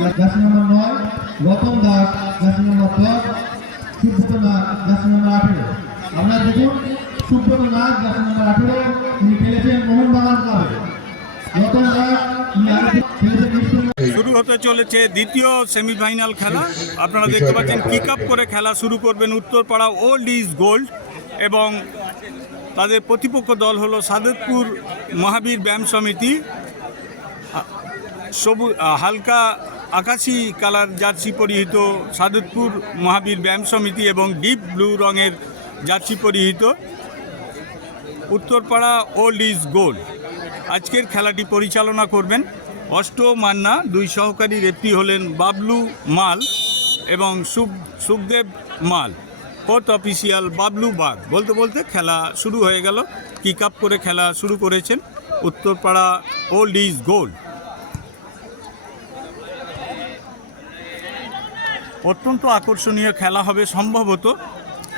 Jersey number 9, Ratan Das jersey number 10, Subrata Nag jersey number 18। আপনারা দেখুন Subrata Nag jersey number 18 তিনি খেলেছেন মোহনবাগান ক্লাবে। রতন দাস তিনি আগে খেলেছেন। শুরু হতে চলেছে দ্বিতীয় সেমিফাইনাল খেলা। আপনারা দেখতে পাচ্ছেন কিক আপ করে খেলা শুরু করবেন উত্তরপাড়া ওল্ড ইজ গোল্ড এবং তাদের প্রতিপক্ষ দল হলো সাদেতপুর মহাবীর ব্যায়াম সমিতি। সবুজ হালকা আকাশি কালার জার্সি পরিহিত সাদেতপুর মহাবীর ব্যায়াম সমিতি এবং ডিপ ব্লু রঙের জার্সি পরিহিত উত্তরপাড়া ওল্ড ইজ গোল্ড। আজকের খেলাটি পরিচালনা করবেন অষ্ট মান্না, দুই সহকারী রেফরি হলেন বাবলু মাল এবং সুখদেব মাল, ফোর্থ অফিসিয়াল বাবলু বাগ। বলতে বলতে খেলা শুরু হয়ে গেল। কিক আপ করে খেলা শুরু করেছেন উত্তরপাড়া ওল্ড ইজ গোল্ড। অত্যন্ত আকর্ষণীয় খেলা হবে সম্ভবত।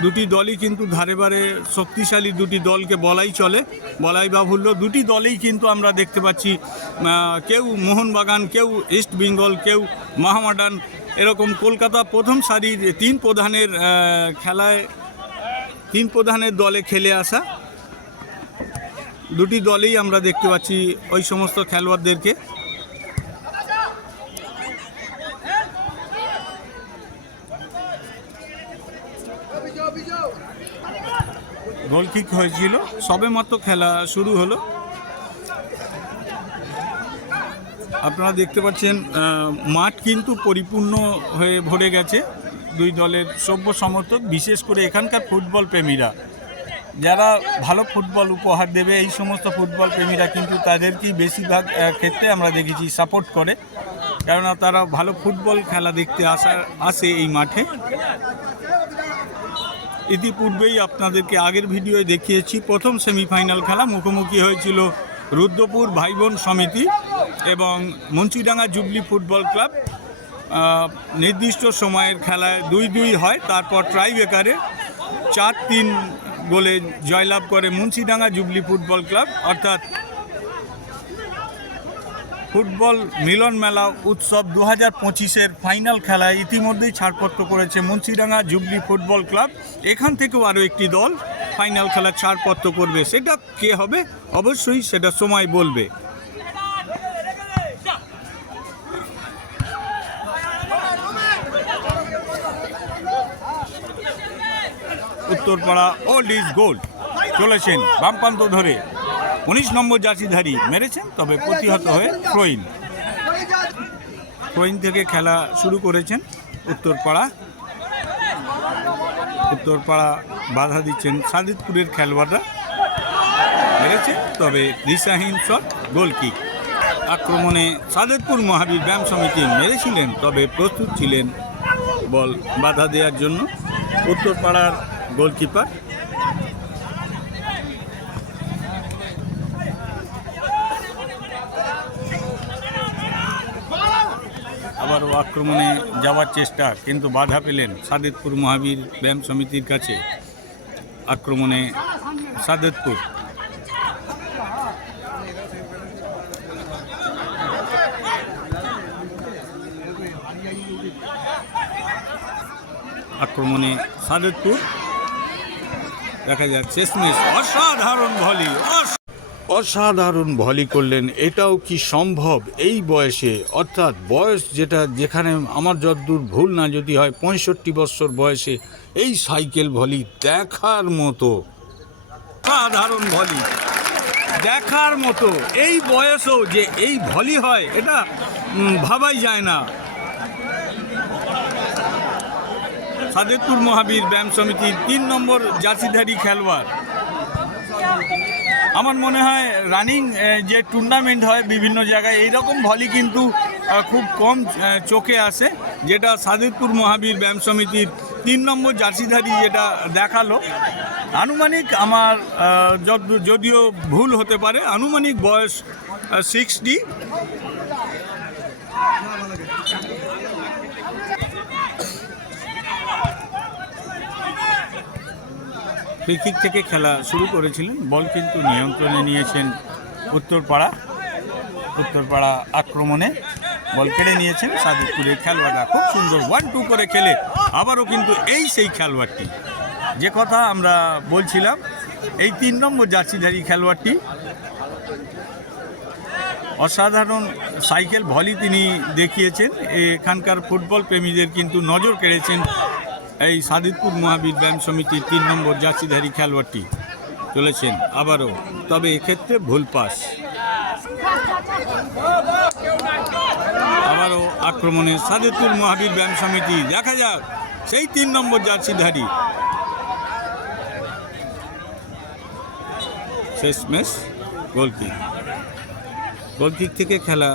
দুটি দলই কিন্তু ধারে বারে শক্তিশালী দুটি দলকে বলাই চলে, বলাই বাহুল্য। দুটি দলেই কিন্তু আমরা দেখতে পাচ্ছি কেউ মোহনবাগান, কেউ ইস্ট বেঙ্গল, কেউ মোহামেডান, এরকম কলকাতা প্রথম সারির তিন প্রধানের দলে খেলে আসা দুটি দলেই আমরা দেখতে পাচ্ছি ওই সমস্ত খেলোয়াড়দেরকে। গোল কিক হয়েছিল, সবে মাত্র খেলা শুরু হলো। আপনারা দেখতে পাচ্ছেন মাঠ কিন্তু পরিপূর্ণ হয়ে ভরে গেছে। দুই দলের সভ্য সমর্থক, বিশেষ করে এখানকার ফুটবল প্রেমীরা, যারা ভালো ফুটবল উপহার দেবে এই সমস্ত ফুটবল প্রেমীরা কিন্তু তাদেরকেই বেশিরভাগ ক্ষেত্রে আমরা দেখেছি সাপোর্ট করে, কেননা তারা ভালো ফুটবল খেলা দেখতে আসে এই মাঠে। ইতিপূর্বেই আপনাদেরকে আগের ভিডিওয়ে দেখিয়েছি প্রথম সেমিফাইনাল খেলা মুখোমুখি হয়েছিল রুদ্রপুর ভাই বোন সমিতি এবং মুন্সিডাঙ্গা জুবলি ফুটবল ক্লাব। নির্দিষ্ট সময়ের খেলায় 2-2 হয়, তারপর ট্রাইব্রেকারে 4-3 গোলে জয়লাভ করে মুন্সিডাঙ্গা জুবলি ফুটবল ক্লাব। অর্থাৎ ফুটবল মিলন মেলা উৎসব 2025-এর ফাইনাল খেলায় ইতিমধ্যেই ছাড়পত্র করেছে মুন্সিডাঙ্গা জুবলি ফুটবল ক্লাব। এখান থেকেও আরও একটি দল ফাইনাল খেলা ছাড়পত্র করবে। সেটা কে হবে অবশ্যই সেটা সময় বলবে। উত্তরপাড়া ওল্ড ইজ গোল্ড চলেছেন বাম প্রান্ত ধরে 19 নম্বর জার্সিধারী মেরেছেন, তবে প্রতিহত হয়ে থ্রোইন থেকে খেলা শুরু করেছেন উত্তরপাড়া বাধা দিচ্ছেন সাদেতপুরের খেলোয়াড়রা, মেরেছে তবে দিশাহীন শট, গোল কিক। আক্রমণে সাদেতপুর মহাবীর ব্যায়াম সমিতি মেরেছিলেন, তবে প্রস্তুত ছিলেন বল বাধা দেওয়ার জন্য উত্তরপাড়ার গোলকিপার। আবারও আক্রমণে যাওয়ার চেষ্টা, কিন্তু বাধা পেলেন সাদেতপুর মহাবীর ব্যায়াম সমিতির কাছে। আক্রমণে সাদেতপুর, দেখা যাচ্ছে শেষমেশ অসাধারণ ভলি করলেন। এটাও কি সম্ভব এই বয়সে? অর্থাৎ বয়স যেখানে আমার যতদূর ভুল না যদি হয় 65 বছর বয়সে এই সাইকেল ভলি দেখার মতো, সাধারণ ভলি দেখার মতো। এই বয়সেও যে এই ভলি হয় এটা ভাবাই যায় না। সাদেতপুর মহাবীর ব্যায়াম সমিতির 3 নম্বর জার্সিধারী খেলোয়াড়। আমার মনে হয় রানিং যে টুর্নামেন্ট হয় বিভিন্ন জায়গায় এইরকম ভলি কিন্তু খুব কম চোখে আসে, যেটা সাদেতপুর মহাবীর ব্যায়াম সমিতির 3 নম্বর জার্সিধারী যেটা দেখালো। আনুমানিক আমার যদিও ভুল হতে পারে, আনুমানিক বয়স 60। ফ্রি কিক থেকে খেলা শুরু করেছিলেন, বল কিন্তু নিয়ন্ত্রণে নিয়েছেন উত্তরপাড়া। উত্তরপাড়া আক্রমণে বল কেড়ে নিয়েছেন সাদিকপুরের খেলোয়াড়রা। খুব সুন্দর 1-2 করে খেলে আবারও কিন্তু এই সেই খেলোয়াড়টি, যে কথা আমরা বলছিলাম, এই 3 নম্বর জার্সিধারী খেলোয়াড়টি অসাধারণ সাইকেল ভলি তিনি দেখিয়েছেন। এখানকার ফুটবল প্রেমীদের কিন্তু নজর কেড়েছেন এই সাদিকপুর মহাবীর ব্যায়াম সমিতির 3 নম্বর জার্সিধারী খেলোয়াড়টি চলেছেন আবারও, তবে এক্ষেত্রে ভুল পাস। আবারও আক্রমণে সাদিকপুর মহাবীর ব্যায়াম সমিতি, দেখা যাক সেই 3 নম্বর জার্সিধারী। শেষমেশ গোলকিক থেকে খেলা,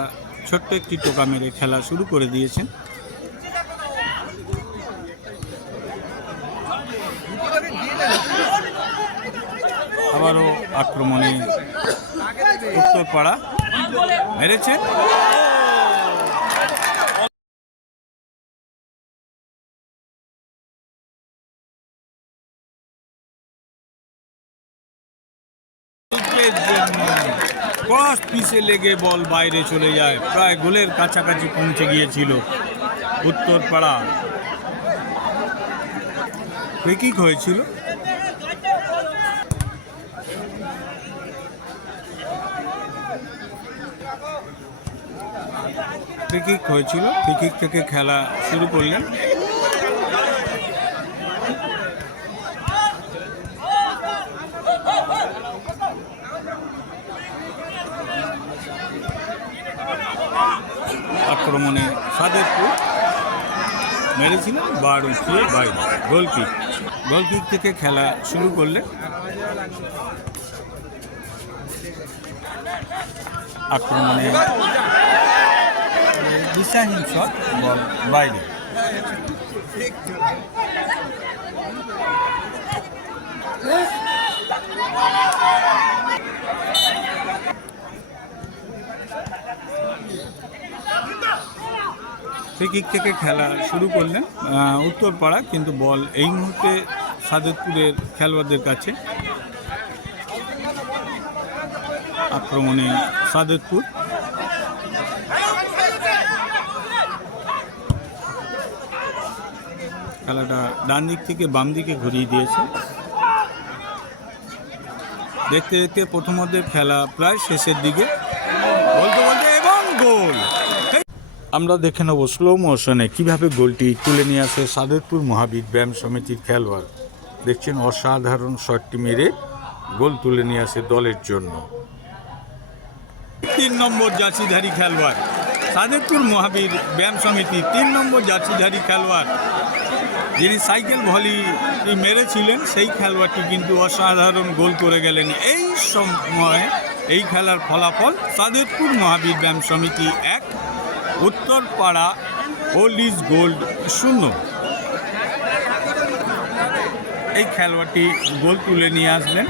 ছোট্ট একটি টোকা মেরে খেলা শুরু করে দিয়েছেন। আবারও আক্রমণে উত্তরপাড়া মেরেছেন। ক্রস পিসে লেগে বল বাইরে চলে যায়, প্রায় গোলের কাছাকাছি পৌঁছে গিয়েছিল উত্তরপাড়া। ফ্রিকিক হয়েছিল। ফ্রিকিক থেকে খেলা শুরু করলেন আক্রমণে সাদেকপুর মেরেছিলেন 12 বাইরে। গোলকিক থেকে খেলা শুরু করলে আক্রমণে দিশাহীন শট, বল বাইরে। ফ্রিকিক থেকে খেলা শুরু করলেন উত্তরপাড়া, কিন্তু বল এই মুহূর্তে সাদেকপুরের খেলোয়াড়দের কাছে। আক্রমণে সাদেকপুর, খেলাটা ডান দিক থেকে বাম দিকে ঘুরিয়ে দিয়েছে। দেখতে দেখতে প্রথমার্ধের খেলা প্রায় শেষের দিকে, বলতে এবং গোল। আমরা দেখে নেব স্লো মোশনে কীভাবে গোলটি তুলে নিয়ে আসে সাদেকপুর মহাবীর ব্যায়াম সমিতির খেলোয়াড়। দেখছেন অসাধারণ শটটি মেরে গোল তুলে নিয়ে আসে দলের জন্য। 3 নম্বর জার্সিধারী খেলোয়াড় সাদেকপুর মহাবীর ব্যায়াম সমিতি, 3 নম্বর জার্সিধারী খেলোয়াড় যিনি সাইকেল ভলি মেরেছিলেন, সেই খেলোয়াড়টি কিন্তু অসাধারণ গোল করে গেলেন। এই সময় এই খেলার ফলাফল সাদেকপুর মহাবীর ব্যায়াম সমিতি 1, উত্তরপাড়া ওল্ড ইজ গোল্ড 0। এই খেলোয়াড়টি গোল তুলে নিয়ে আসলেন।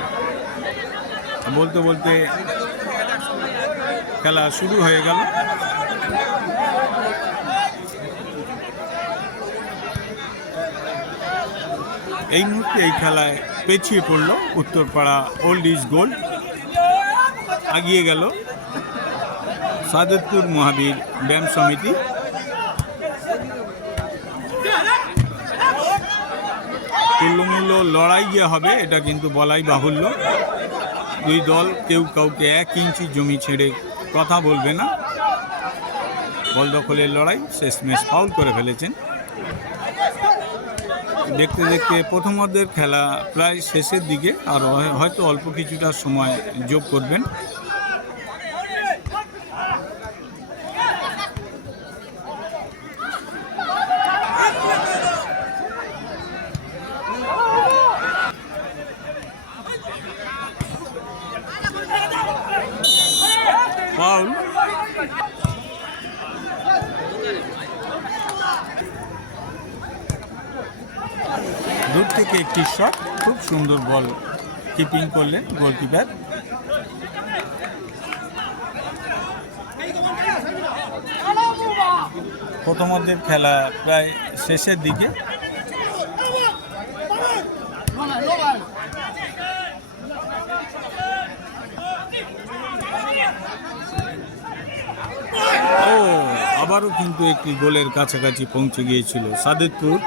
বলতে বলতে খেলা শুরু হয়ে গেল। এই মুহূর্তে এই খেলায় পেছিয়ে পড়ল উত্তরপাড়া ওল্ড ইজ গোল্ড, এগিয়ে গেল সাদেকপুর মহাবীর ব্যায়াম সমিতি। তুল্যমূল্য লড়াই যে হবে এটা কিন্তু বলাই বাহুল্য। দুই দল কেউ কাউকে 1 ইঞ্চি জমি ছেড়ে কথা বলবে না। বল দখলের লড়াই, শেষমেশ ফাউল করে ফেলেছেন। দেখতে দেখতে প্রথমার্ধের খেলা প্রায় শেষের দিকে, আর হয়তো অল্প কিছুটা সময় যোগ করবেন। ফাউল। দূর থেকে একটি শট, খুব সুন্দর বল কিপিং করলেন গোলকিপার। প্রথমার্ধের খেলা প্রায় শেষের দিকে। আবারও কিন্তু একটি গোলের কাছাকাছি পৌঁছে গিয়েছিল সাদেতপুর।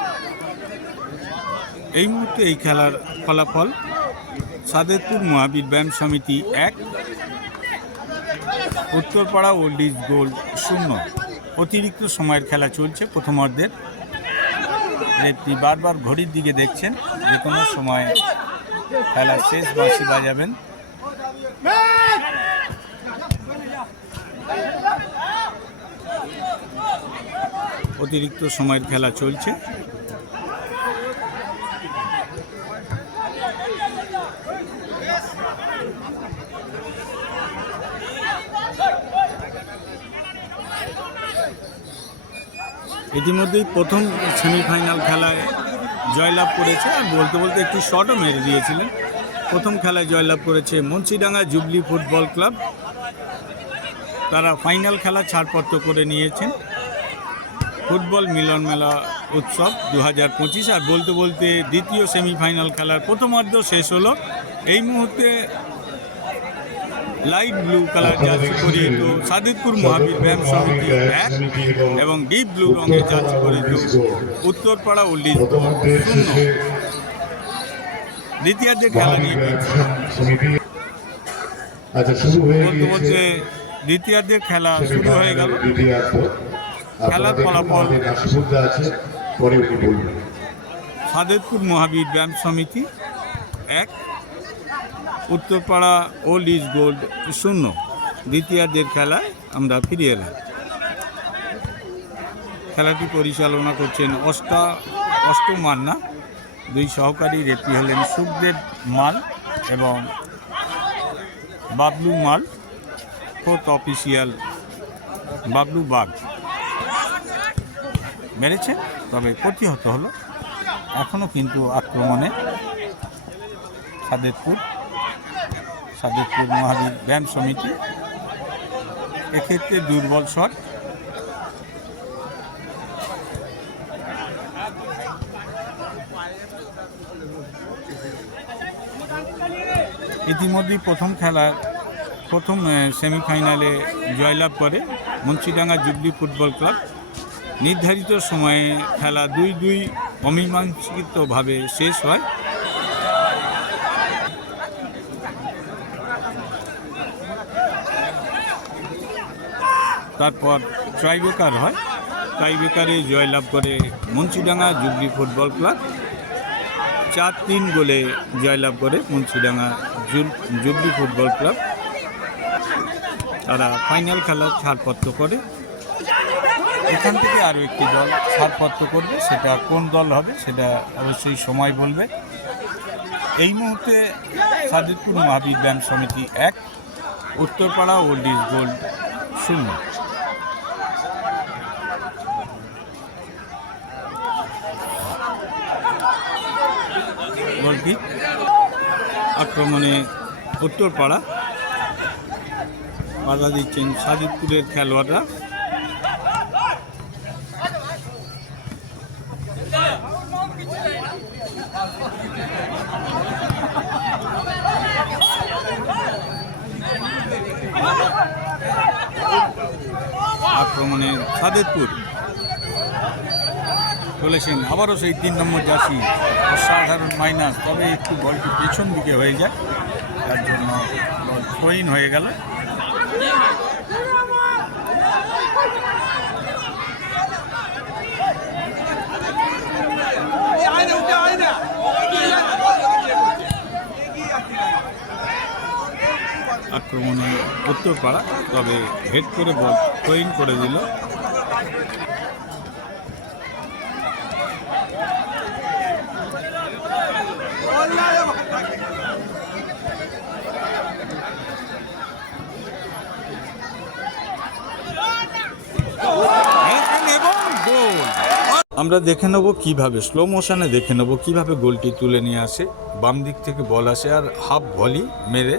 এই মুহূর্তে এই খেলার ফলাফল সাদেতপুর মহাবীর ব্যায়াম সমিতি 1, উত্তরপাড়া ওল্ড ইজ গোল্ড 0। অতিরিক্ত সময়ের খেলা চলছে প্রথমার্ধের। রেফারি বারবার ঘড়ির দিকে দেখছেন, যে কোনো সময় খেলা শেষ বাঁশি বাজাবেন। অতিরিক্ত সময়ের খেলা চলছে। ইতিমধ্যেই প্রথম সেমিফাইনাল খেলায় জয়লাভ করেছে, আর বলতে বলতে একটি শটও মেরে দিয়েছিলেন। প্রথম খেলায় জয়লাভ করেছে মুন্সিডাঙ্গা জুবলি ফুটবল ক্লাব। তারা ফাইনাল খেলা ছাড়পত্র করে নিয়েছেন ফুটবল মিলন মেলা উৎসব 2025। আর বলতে বলতে দ্বিতীয় সেমিফাইনাল খেলার প্রথমার্ধ শেষ হলো। এই মুহূর্তে লাইট ব্লু কালার জার্সি পরিহিত সাদেতপুর মহাবীর ব্যায়াম সমিতি 1 এবং ডিপ ব্লু রঙের জার্সি পরিহিত উত্তরপাড়া ওল্ড ইজ গোল্ড 0। দ্বিতীয়ার্ধের খেলা নিয়ে বলতে বলতে দ্বিতীয়ার্ধের খেলা শুরু হয়ে গেল। খেলার ফলাফল সাদেতপুর মহাবীর ব্যায়াম সমিতি 1, উত্তরপাড়া ওল্ড ইজ গোল্ড 0। দ্বিতীয়ার্ধের খেলায় আমরা ফিরে এলাম। খেলাটি পরিচালনা করছেন অষ্টম মান্না। 2 সহকারী রেফারি হলেন সুখদেব মাল এবং বাবলু মাল। 4th official Bablu bug. মেরেছে, তবে প্রতিহত হলো। এখনও কিন্তু আক্রমণে সাদেতপুর মহাবীর ব্যায়াম সমিতি। এক্ষেত্রে দুর্বল শট। ইতিমধ্যেই প্রথম সেমিফাইনালে জয়লাভ করে মুন্সিডাঙ্গা জুবলি ফুটবল ক্লাব। নির্ধারিত সময়ে খেলা 2-2 অমীমাংসিতভাবে শেষ হয়। তারপর ট্রাইব্রেকার হয়। ট্রাইব্রেকারে জয়লাভ করে মুন্সিডাঙ্গা জুবলি ফুটবল ক্লাব। 4-3 গোলে জয়লাভ করে মুন্সিডাঙ্গা জুবলি ফুটবল ক্লাব। তারা ফাইনাল খেলার ছাড়পত্র করে। এখান থেকে আরও একটি দল ছাড়পত্র করবে, সেটা কোন দল হবে সেটা অবশ্যই সময় বলবে। এই মুহূর্তে সাদেতপুর মহাবীর ব্যায়াম সমিতি 1, উত্তরপাড়া ওল্ড ইজ গোল্ড 0। গোলটি আক্রমণে উত্তরপাড়া, বাধা দিচ্ছেন সাদেতপুরের খেলোয়াড়রা। আক্রমণে সাদেতপুর চলেছেন আবারও সেই 3 নম্বর জার্সি, অসাধারণ মাইনাস। তবে একটু বলটি পেছন দিকে হয়ে যায়, তার জন্য বল থ্রোইন হয়ে গেল। আক্রমণে উত্তরপাড়া, তবে হেড করে বল থ্রোইন করে দিল। আমরা দেখে নেব কিভাবে, স্লো মোশনে দেখে নেব কিভাবে গোলটি তুলে নিয়ে আসে। বাম দিক থেকে বল আসে আর হাফ ভলি মেরে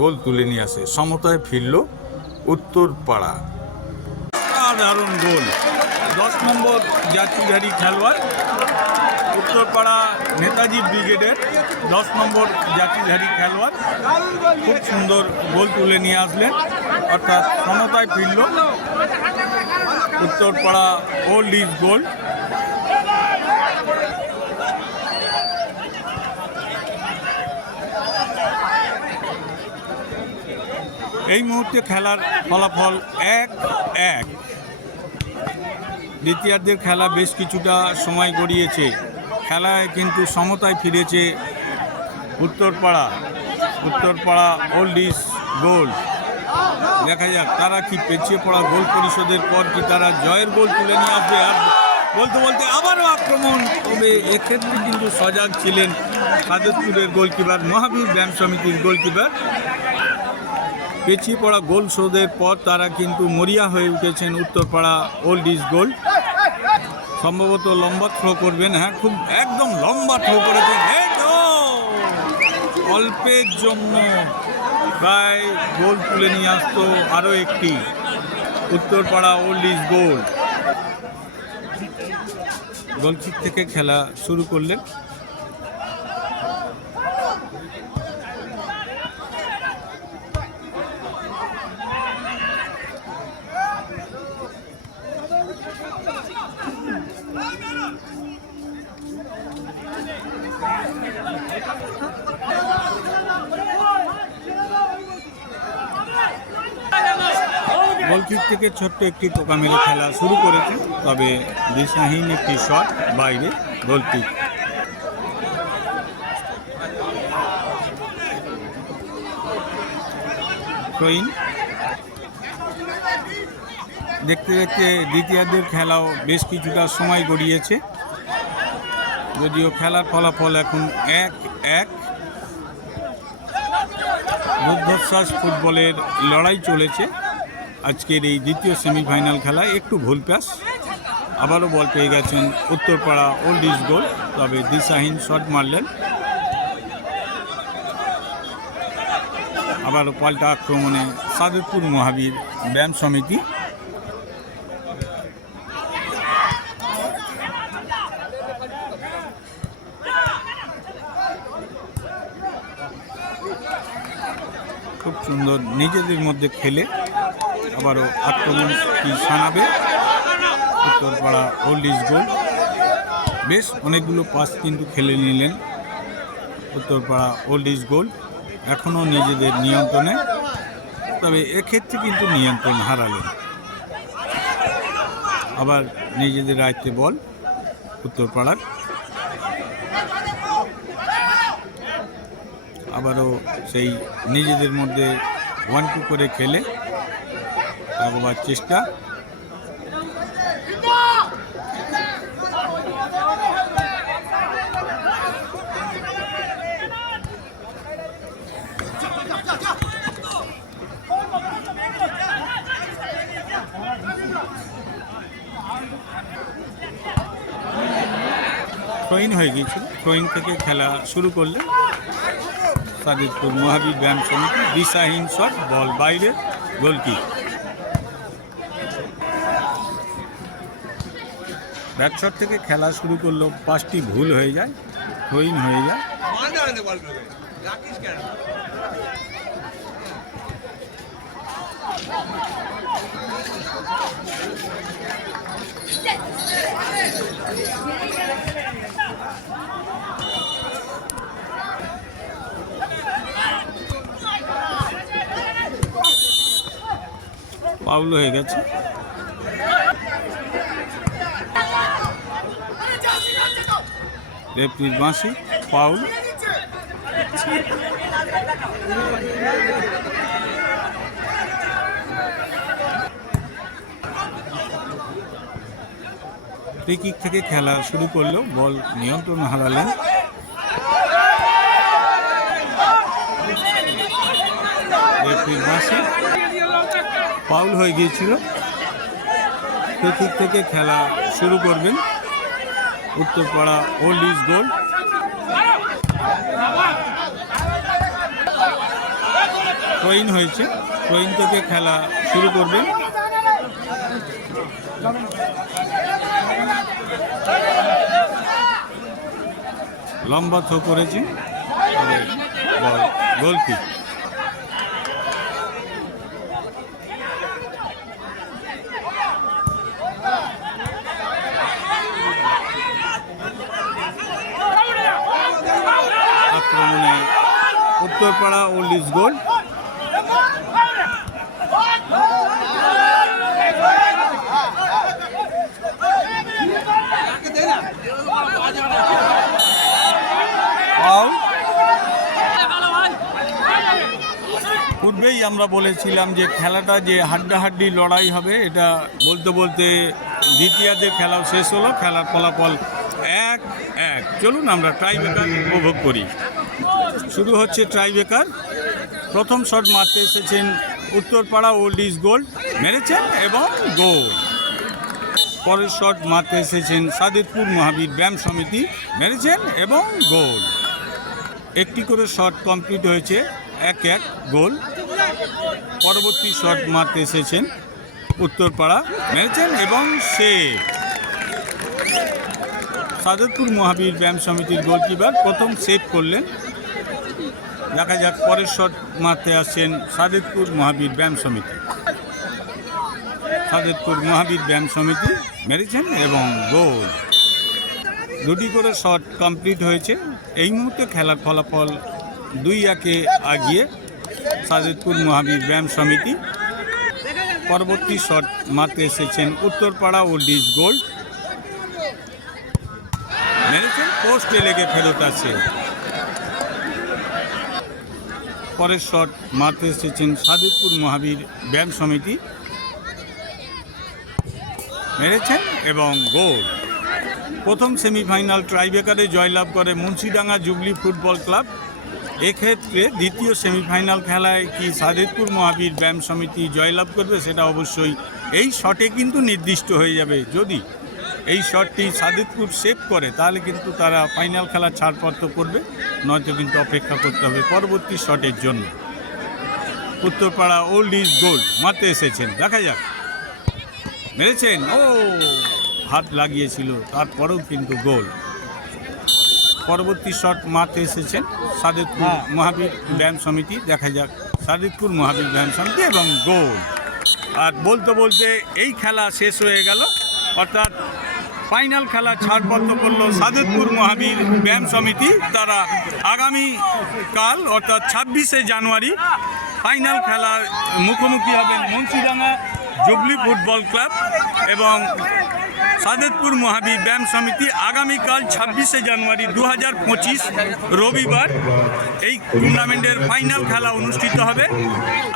গোল তুলে নিয়ে আসে। সমতায় ফিরল উত্তরপাড়া। সাধারণ গোল। 10 নম্বর যাত্রীধারী খেলোয়াড়, উত্তরপাড়া নেতাজি ব্রিগেডের 10 নম্বর যাত্রীধারী খেলোয়াড় খুব সুন্দর গোল তুলে নিয়ে আসলেন, অর্থাৎ সমতায় ফিরল। Uttarpara old is gold. এই মুহূর্তে খেলার ফলাফল 1-1। দ্বিতীয়ার্ধের খেলা বেশ কিছুটা সময় গড়িয়েছে, খেলায় কিন্তু সমতায় ফিরেছে উত্তরপাড়া ওল্ড ইজ গোল্ড। দেখা যাক তারা কি পিছিয়ে পড়া গোল পরিশোধের পর কি তারা জয়ের গোল তুলে নিয়ে আসবে। আর বলতে বলতে আবারও আক্রমণ, তবে এক্ষেত্রে কিন্তু সজাগ ছিলেন সাদেতপুরের গোলকিপার, মহাবীর ব্যায়াম সমিতির গোলকিপার। পিছিয়ে পড়া গোল শোধের পর তারা কিন্তু মরিয়া হয়ে উঠেছেন উত্তরপাড়া ওল্ড ইজ গোল্ড। সম্ভবত লম্বা থ্রো করবেন, হ্যাঁ খুব একদম লম্বা থ্রো করেছেন, অল্পের জন্য প্রায় গোল তুলে নিয়ে আসতো আরও একটি Uttarpara old is gold. Goal kick থেকে খেলা শুরু করলেন। গোলকিক থেকে ছোট্ট একটি টোকা মেরে খেলা শুরু করেছে, তবে দিশাহীন একটি শট বাইরে। Goal kick throw-in. দেখতে দেখতে দ্বিতীয়ার্ধের খেলাও বেশ কিছুটা সময় গড়িয়েছে, যদিও খেলার ফলাফল এখন 1-1। রুদ্ধশ্বাস ফুটবলের লড়াই চলেছে আজকের এই দ্বিতীয় সেমিফাইনাল খেলায়। একটু ভুল পাস, আবারও বল পেয়ে গেছেন উত্তরপাড়া ওল্ড ইজ গোল্ড, তবে দিশাহীন শট মারলেন। আবারও পাল্টা আক্রমণে সাদেতপুর মহাবীর ব্যায়াম সমিতি। খুব সুন্দর নিজেদের মধ্যে খেলে আবারও আক্রমণ কি শানাবে উত্তরপাড়া ওল্ড ইজ গোল্ড। বেশ অনেকগুলো পাস কিন্তু খেলে নিলেন উত্তরপাড়া ওল্ড ইজ গোল্ড, এখনও নিজেদের নিয়ন্ত্রণে, তবে এক্ষেত্রে কিন্তু নিয়ন্ত্রণ হারালেন। আবার নিজেদের আয়ত্তে বল উত্তরপাড়ার। আবারও সেই নিজেদের মধ্যে 1-2 করে খেলে আগবার চেষ্টা। থ্রোইন হয়ে গিয়েছিল, থ্রোইন থেকে খেলা শুরু করলে সাদেতপুর মহাবীর ব্যায়াম সমিতি। দিশাহীন শট, বল বাইরে, গোলকিক। ব্যাট শট থেকে খেলা শুরু করলো, 5টি ভুল হয়ে যায়, থ্রোইন হয়ে যায়। ফাউল হয়ে গেছে। রেফারির বাঁশি, ফাউল। ফ্রি কিক থেকে খেলা শুরু করলেও বল নিয়ন্ত্রণ হারালেন। রেফারির বাঁশি, ফাউল হয়ে গিয়েছিল। ফ্রি কিক থেকে খেলা শুরু করবেন Uttarpara old is gold. Throw-in হয়েছে, থ্রোইন থেকে খেলা শুরু করবেন। লম্বা থ্রো করেছে, goal kick. Uttarpara old is gold. পূর্বেই আমরা বলেছিলাম যে খেলাটা যে হাড্ডাহাড্ডি লড়াই হবে, এটা বলতে বলতে দ্বিতীয়ার্ধের খেলাও শেষ হলো। খেলার ফলাফল 1-1। চলুন আমরা টাইব্রেকার উপভোগ করি। শুরু হচ্ছে টাইব্রেকার। প্রথম শট মারতে এসেছেন উত্তরপাড়া ওল্ড ইজ গোল্ড, মেরেছেন এবং গোল। পরের শট মারতে এসেছেন সাদেতপুর মহাবীর ব্যায়াম সমিতি, মেরেছেন এবং গোল। একটি করে শট কমপ্লিট হয়েছে, 1-1 গোল। পরবর্তী শট মারতে এসেছেন উত্তরপাড়া, মেরেছেন এবং সেভ। সাদেতপুর মহাবীর ব্যায়াম সমিতির গোলকিপার প্রথম সেভ করলেন। দেখা যাক পরের শট মারতে আসছেন সাদেতপুর মহাবীর ব্যায়াম সমিতি। সাদেতপুর মহাবীর ব্যায়াম সমিতি, মেরেছেন এবং গোল। দুটি করে শট কমপ্লিট হয়েছে। এই মুহূর্তে খেলার ফলাফল 2-1 আগিয়ে সাদেতপুর মহাবীর ব্যায়াম সমিতি। পরবর্তী শট মারতে এসেছেন উত্তরপাড়া ওল্ড ইজ গোল্ড, মেরেছেন, পোস্টে লেগে ফেরত আছে। পরের শট মারতে এসেছেন সাদেতপুর মহাবীর ব্যায়াম সমিতি, মেরেছেন এবং গোল। প্রথম সেমিফাইনাল টাইব্রেকারে জয়লাভ করে মুন্সিডাঙ্গা জুবলি ফুটবল ক্লাব। এক্ষেত্রে দ্বিতীয় সেমিফাইনাল খেলায় কি সাদেতপুর মহাবীর ব্যায়াম সমিতি জয়লাভ করবে সেটা অবশ্যই এই শটে কিন্তু নির্দিষ্ট হয়ে যাবে। যদি এই শটটি সাদেতপুর সেভ করে তাহলে কিন্তু তারা ফাইনাল খেলা ছাড়পত্র করবে, নয়তো কিন্তু অপেক্ষা করতে হবে পরবর্তী শটের জন্য। উত্তরপাড়া ওল্ড ইজ গোল্ড মারতে এসেছেন, দেখা যাক, মেরেছেন, ও হাত লাগিয়েছিল, তারপরেও কিন্তু গোল। পরবর্তী শট মারতে এসেছেন সাদেতপুর মহাবীর ব্যায়াম সমিতি, দেখা যাক, সাদেতপুর মহাবীর ব্যায়াম সমিতি এবং গোল। আর বলতে বলতে এই খেলা শেষ হয়ে গেল, অর্থাৎ ফাইনাল খেলা ছাড়পত্র করল সাদেতপুর মহাবীর ব্যায়াম সমিতি। তারা আগামী কাল অর্থাৎ 26শে জানুয়ারি ফাইনাল খেলার মুখোমুখি হবেন মুন্সিডাঙ্গা জুবলি ফুটবল ক্লাব এবং সাদেতপুর মহাবীর ব্যায়াম সমিতি। আগামীকাল 26শে জানুয়ারি 2025 রবিবার এই টুর্নামেন্টের ফাইনাল খেলা অনুষ্ঠিত হবে।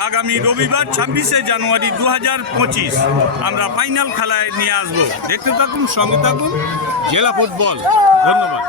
আগামী রবিবার 26শে জানুয়ারি 2025 আমরা ফাইনাল খেলায় নিয়ে আসব। দেখতে থাকুন, সঙ্গে থাকুন জেলা ফুটবল। ধন্যবাদ।